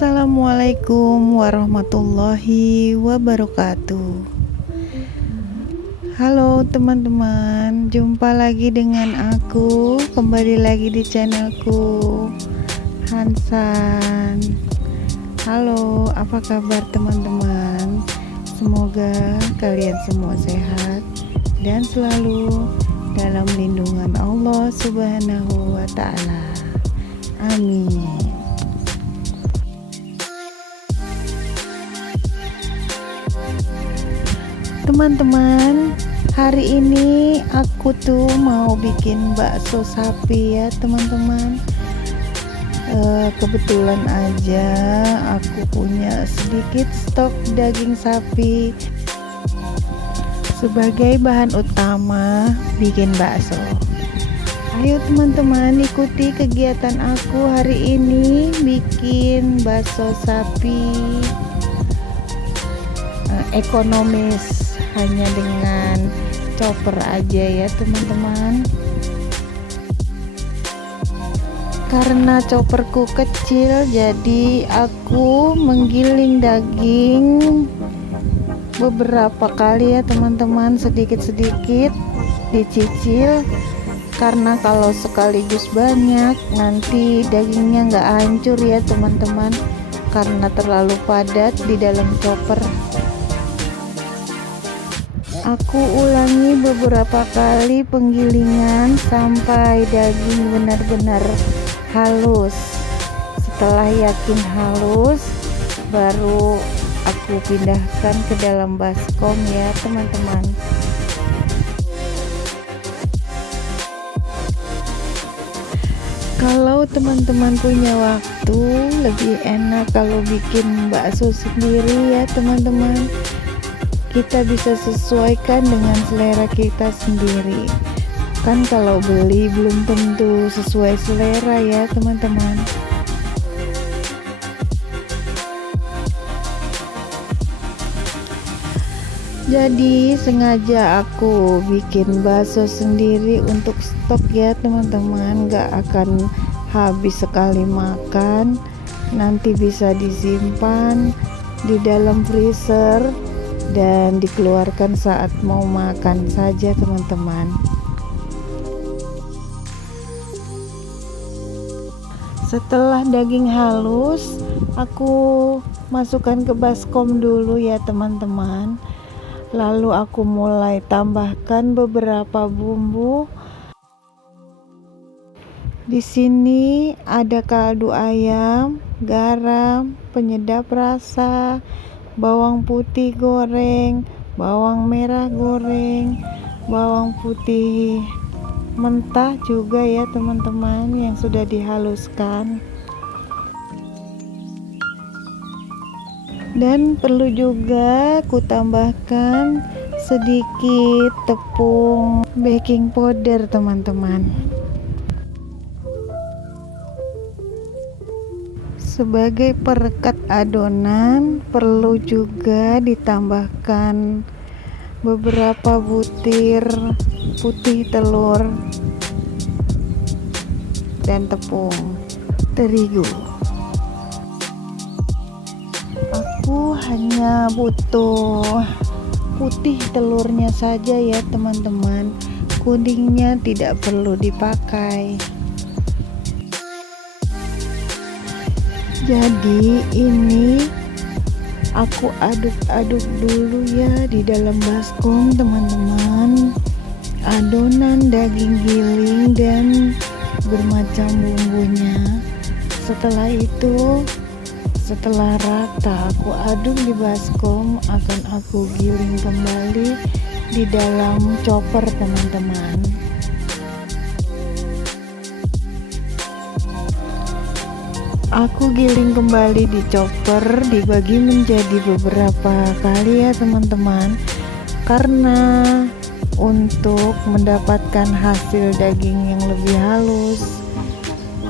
Assalamualaikum warahmatullahi wabarakatuh. Halo teman-teman, jumpa lagi dengan aku, kembali lagi di channelku Hansan. Halo, apa kabar teman-teman? Semoga kalian semua sehat dan selalu dalam lindungan Allah Subhanahu wa Ta'ala. Amin. Teman-teman, hari ini aku tuh mau bikin bakso sapi ya teman-teman. Kebetulan aja aku punya sedikit stok daging sapi sebagai bahan utama bikin bakso. Ayo teman-teman, ikuti kegiatan aku hari ini bikin bakso sapi ekonomis, hanya dengan chopper aja ya teman-teman. Karena chopperku kecil, jadi aku menggiling daging beberapa kali ya teman-teman, sedikit-sedikit dicicil. Karena kalau sekaligus banyak nanti dagingnya nggak hancur ya teman-teman, karena terlalu padat di dalam chopper. Aku ulangi beberapa kali penggilingan sampai daging benar-benar halus. Setelah yakin halus, baru aku pindahkan ke dalam baskom ya teman-teman. Kalau teman-teman punya waktu, lebih enak kalau bikin bakso sendiri ya teman-teman. Kita bisa sesuaikan dengan selera kita sendiri. Kan kalau beli belum tentu sesuai selera ya teman-teman. Jadi sengaja aku bikin bakso sendiri untuk stok ya teman-teman. Gak akan habis sekali makan. Nanti bisa disimpan di dalam freezer dan dikeluarkan saat mau makan saja teman-teman. Setelah daging halus, aku masukkan ke baskom dulu ya teman-teman. Lalu aku mulai tambahkan beberapa bumbu. Di sini ada kaldu ayam, garam, penyedap rasa, bawang putih goreng, bawang merah goreng, bawang putih mentah juga ya teman-teman yang sudah dihaluskan. Dan perlu juga ku tambahkan sedikit tepung baking powder teman-teman. Sebagai perekat adonan, perlu juga ditambahkan beberapa butir putih telur dan tepung terigu. Aku hanya butuh putih telurnya saja ya teman-teman. Kuningnya tidak perlu dipakai. Jadi ini aku aduk-aduk dulu ya di dalam baskom teman-teman. Adonan daging giling dan bermacam bumbunya. Setelah itu, setelah rata aku aduk di baskom, akan aku giling kembali di dalam chopper teman-teman. Aku giling kembali di chopper, dibagi menjadi beberapa kali ya teman-teman, karena untuk mendapatkan hasil daging yang lebih halus,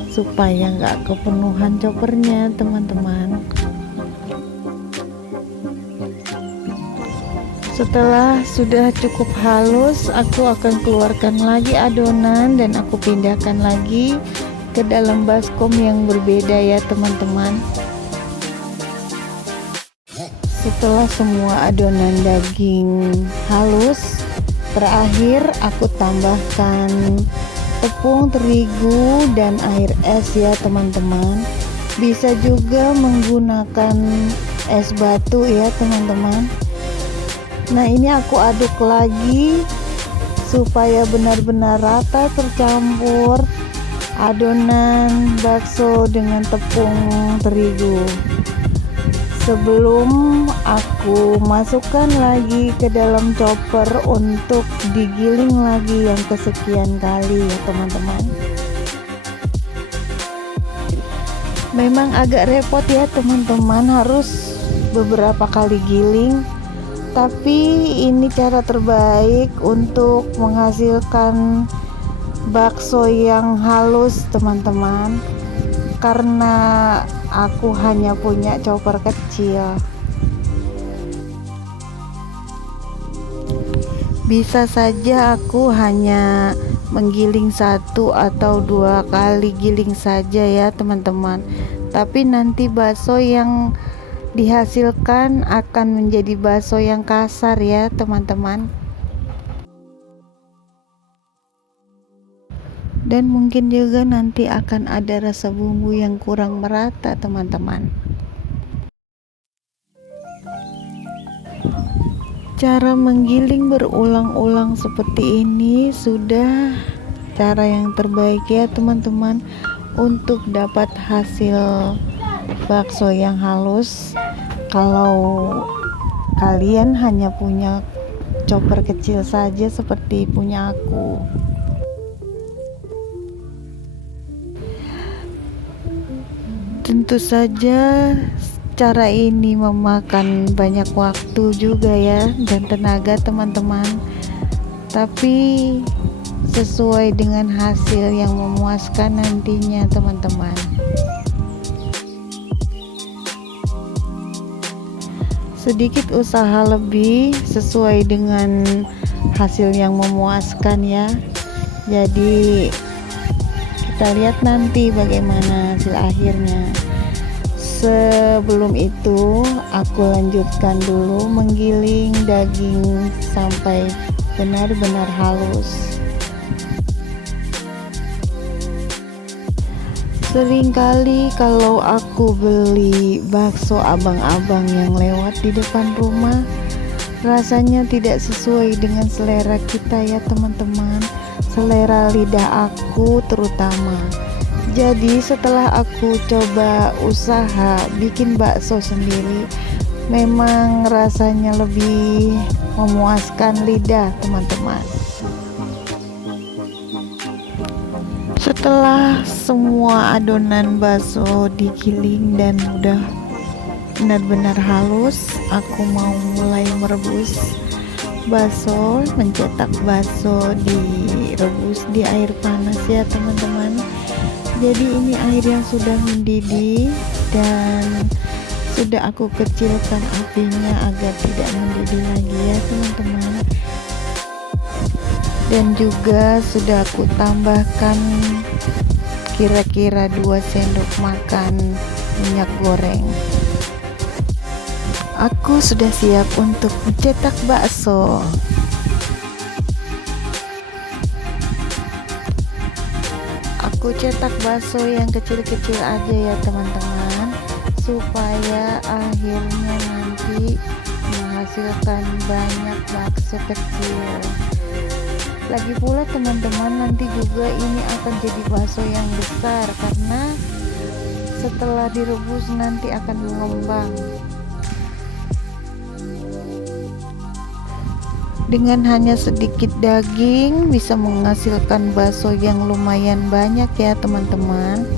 supaya nggak kepenuhan choppernya teman-teman. Setelah sudah cukup halus, aku akan keluarkan lagi adonan dan aku pindahkan lagi ke dalam baskom yang berbeda ya teman-teman. Setelah semua adonan daging halus, terakhir aku tambahkan tepung terigu dan air es ya teman-teman. Bisa juga menggunakan es batu ya teman-teman. Nah, ini aku aduk lagi supaya benar-benar rata tercampur adonan bakso dengan tepung terigu. Sebelum aku masukkan lagi ke dalam chopper untuk digiling lagi yang kesekian kali ya teman-teman. Memang agak repot ya teman-teman, harus beberapa kali giling, tapi ini cara terbaik untuk menghasilkan bakso yang halus teman-teman, karena aku hanya punya chopper kecil. Bisa saja aku hanya menggiling 1 atau 2 kali giling saja ya teman-teman, tapi nanti bakso yang dihasilkan akan menjadi bakso yang kasar ya teman-teman. Dan mungkin juga nanti akan ada rasa bumbu yang kurang merata teman-teman. Cara menggiling berulang-ulang seperti ini sudah cara yang terbaik ya teman-teman untuk dapat hasil bakso yang halus. Kalau kalian hanya punya chopper kecil saja seperti punya aku. Tentu saja cara ini memakan banyak waktu juga ya dan tenaga teman-teman, tapi sesuai dengan hasil yang memuaskan nantinya teman-teman. Sedikit usaha lebih sesuai dengan hasil yang memuaskan ya. Jadi kita lihat nanti bagaimana hasil akhirnya. Sebelum itu aku lanjutkan dulu menggiling daging sampai benar-benar halus. Seringkali kalau aku beli bakso abang-abang yang lewat di depan rumah, rasanya tidak sesuai dengan selera kita ya teman-teman, selera lidah aku terutama. Jadi setelah aku coba usaha bikin bakso sendiri, memang rasanya lebih memuaskan lidah teman-teman. Setelah semua adonan bakso digiling dan udah benar-benar halus, aku mau mulai merebus bakso, mencetak bakso, direbus di air panas ya teman-teman. Jadi ini air yang sudah mendidih dan sudah aku kecilkan apinya agar tidak mendidih lagi ya teman-teman. Dan juga sudah aku tambahkan kira-kira 2 sendok makan minyak goreng. Aku sudah siap untuk mencetak bakso. Aku cetak bakso yang kecil-kecil aja ya teman-teman, supaya akhirnya nanti menghasilkan banyak bakso kecil. Lagi pula teman-teman, nanti juga ini akan jadi bakso yang besar karena setelah direbus nanti akan mengembang. Dengan hanya sedikit daging bisa menghasilkan bakso yang lumayan banyak ya teman-teman.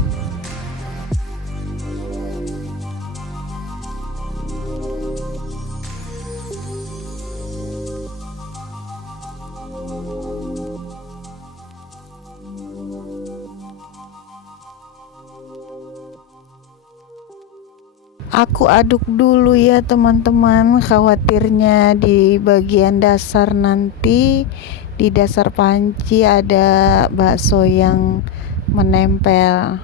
Aku aduk dulu ya teman-teman, khawatirnya di bagian dasar nanti, di dasar panci ada bakso yang menempel.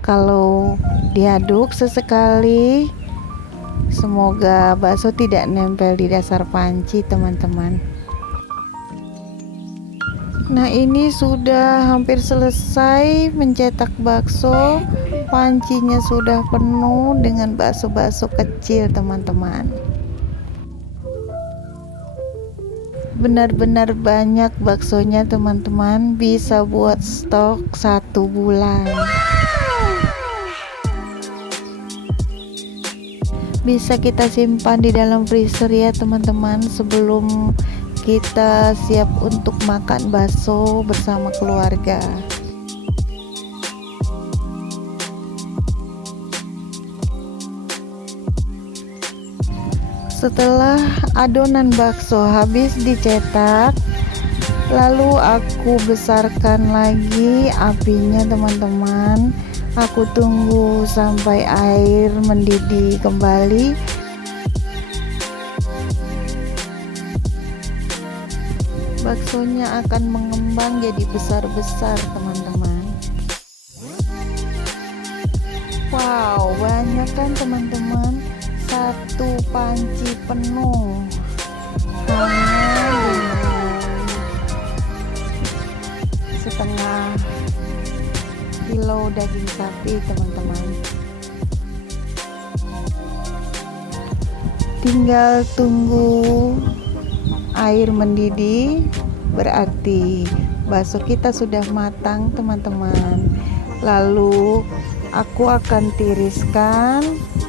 Kalau diaduk sesekali Semoga bakso tidak nempel di dasar panci, teman-teman. Nah, ini sudah hampir selesai mencetak bakso. Pancinya sudah penuh dengan bakso-bakso kecil, teman-teman. Benar-benar banyak baksonya, teman-teman. Bisa buat stok 1 bulan. Bisa kita simpan di dalam freezer ya, teman-teman, sebelum kita siap untuk makan bakso bersama keluarga. Setelah adonan bakso habis dicetak, lalu aku besarkan lagi apinya, teman-teman. Aku tunggu sampai air mendidih kembali. Baksonya akan mengembang jadi besar-besar, teman-teman. Wow, banyak kan, teman-teman? 1 panci penuh hanya dengan setengah kilo daging sapi, teman-teman. Tinggal tunggu air mendidih, berarti bakso kita sudah matang, teman-teman. Lalu aku akan tiriskan,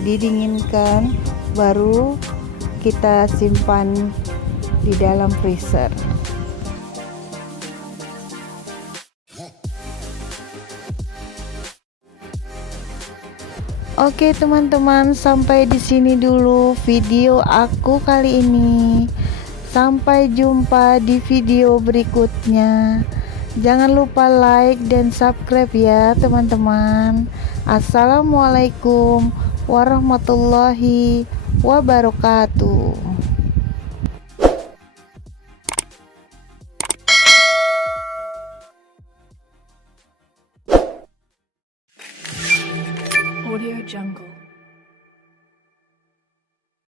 didinginkan, baru kita simpan di dalam freezer. Oke, teman-teman, sampai di sini dulu video aku kali ini. Sampai jumpa di video berikutnya. Jangan lupa like dan subscribe ya, teman-teman. Assalamualaikum warahmatullahi wabarakatuh. Audio Jungle.